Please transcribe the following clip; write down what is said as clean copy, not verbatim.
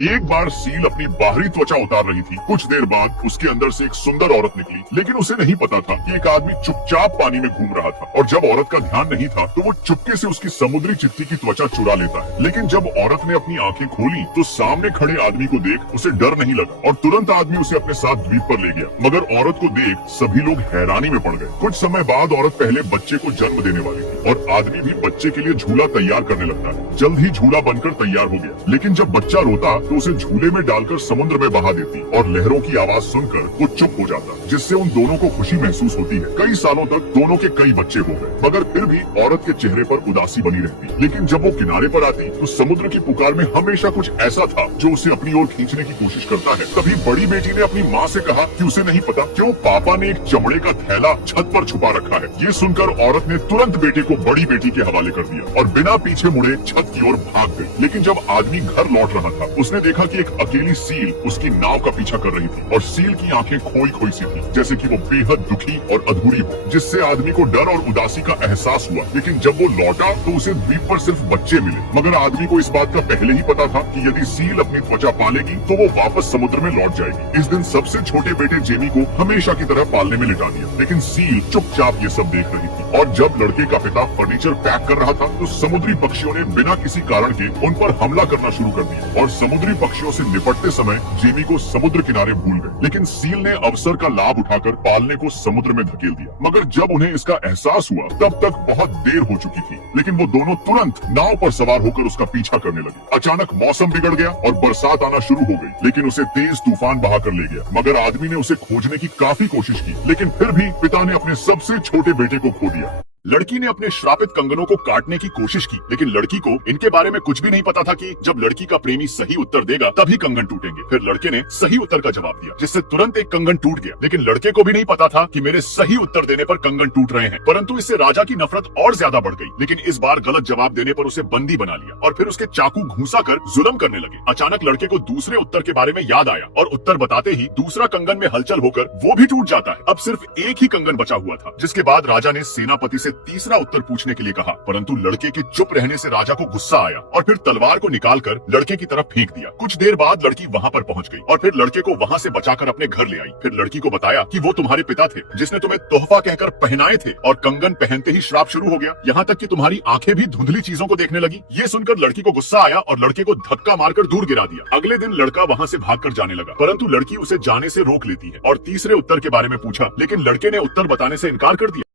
एक बार सील अपनी बाहरी त्वचा उतार रही थी। कुछ देर बाद उसके अंदर से एक सुंदर औरत निकली, लेकिन उसे नहीं पता था कि एक आदमी चुपचाप पानी में घूम रहा था और जब औरत का ध्यान नहीं था तो वो चुपके से उसकी समुद्री चित्ती की त्वचा चुरा लेता है। लेकिन जब औरत ने अपनी आंखें खोली तो सामने खड़े आदमी को देख उसे डर नहीं लगा और तुरंत आदमी उसे अपने साथ द्वीप पर ले गया। मगर औरत को देख सभी लोग हैरानी में पड़ गए। कुछ समय बाद औरत पहले बच्चे को जन्म देने वाली थी और आदमी भी बच्चे के लिए झूला तैयार करने लगता है। जल्द ही झूला बनकर तैयार हो गया, लेकिन जब बच्चा रोता तो उसे झूले में डालकर समुद्र में बहा देती और लहरों की आवाज सुनकर वो चुप हो जाता, जिससे उन दोनों को खुशी महसूस होती है। कई सालों तक दोनों के कई बच्चे हो गए, मगर फिर भी औरत के चेहरे पर उदासी बनी रहती। लेकिन जब वो किनारे पर आती तो समुद्र की पुकार में हमेशा कुछ ऐसा था जो उसे अपनी ओर खींचने की कोशिश करता है। तभी बड़ी बेटी ने अपनी माँ से कहा कि उसे नहीं पता क्यों पापा ने एक चमड़े का थैला छत पर छुपा रखा है। ये सुनकर औरत ने तुरंत बेटे को बड़ी बेटी के हवाले कर दिया और बिना पीछे मुड़े छत की ओर भाग गई। लेकिन जब आदमी घर लौट रहा था उसने देखा कि एक अकेली सील उसकी नाव का पीछा कर रही थी और सील की आंखें खोई खोई सी थी, जैसे कि वो बेहद दुखी और अधूरी हो, जिससे आदमी को डर और उदासी का एहसास हुआ। लेकिन जब वो लौटा तो उसे द्वीप पर सिर्फ बच्चे मिले, मगर आदमी को इस बात का पहले ही पता था कि यदि सील अपनी त्वचा पालेगी तो वो वापस समुद्र में लौट जाएगी। इस दिन सबसे छोटे बेटे जेमी को हमेशा की तरह पालने में लिटा दिया, लेकिन सील चुपचाप ये सब देख रही थी। और जब लड़के का पिता फर्नीचर पैक कर रहा था तो समुद्री पक्षियों ने बिना किसी कारण के उन पर हमला करना शुरू कर दिया और समुद्री पक्षियों से निपटते समय जेमी को समुद्र किनारे भूल गए। लेकिन सील ने अवसर का लाभ उठाकर पालने को समुद्र में धकेल दिया। मगर जब उन्हें इसका एहसास हुआ तब तक बहुत देर हो चुकी थी। लेकिन वो दोनों तुरंत नाव पर सवार होकर उसका पीछा करने लगे। अचानक मौसम बिगड़ गया और बरसात आना शुरू हो गई, लेकिन उसे तेज तूफान बहा कर ले गया। मगर आदमी ने उसे खोजने की काफी कोशिश की, लेकिन फिर भी पिता ने अपने सबसे छोटे बेटे को खो दिया। लड़की ने अपने श्रापित कंगनों को काटने की कोशिश की, लेकिन लड़की को इनके बारे में कुछ भी नहीं पता था कि जब लड़की का प्रेमी सही उत्तर देगा तभी कंगन टूटेंगे। फिर लड़के ने सही उत्तर का जवाब दिया, जिससे तुरंत एक कंगन टूट गया। लेकिन लड़के को भी नहीं पता था कि मेरे सही उत्तर देने पर कंगन टूट रहे हैं। परंतु इससे राजा की नफरत और ज्यादा बढ़ गई। लेकिन इस बार गलत जवाब देने पर उसे बंदी बना लिया और फिर उसके चाकू घुसा कर जुल्म करने लगे। अचानक लड़के को दूसरे उत्तर के बारे में याद आया और उत्तर बताते ही दूसरा कंगन में हलचल होकर वो भी टूट जाता है। अब सिर्फ एक ही कंगन बचा हुआ था, जिसके बाद राजा ने सेनापति से तीसरा उत्तर पूछने के लिए कहा। परंतु लड़के के चुप रहने से राजा को गुस्सा आया और फिर तलवार को निकालकर लड़के की तरफ फेंक दिया। कुछ देर बाद लड़की वहां पर पहुंच गई और फिर लड़के को वहां से बचाकर अपने घर ले आई। फिर लड़की को बताया कि वो तुम्हारे पिता थे जिसने तुम्हें तोहफा कहकर पहनाए थे और कंगन पहनते ही श्राप शुरू हो गया। यहाँ तक कि तुम्हारी आंखें भी धुंधली चीजों को देखने लगी। ये सुनकर लड़की को गुस्सा आया और लड़के को धक्का मारकर दूर गिरा दिया। अगले दिन लड़का वहां से भागकर जाने लगा, परंतु लड़की उसे जाने से रोक लेती है और तीसरे उत्तर के बारे में पूछा, लेकिन लड़के ने उत्तर बताने से इनकार कर दिया।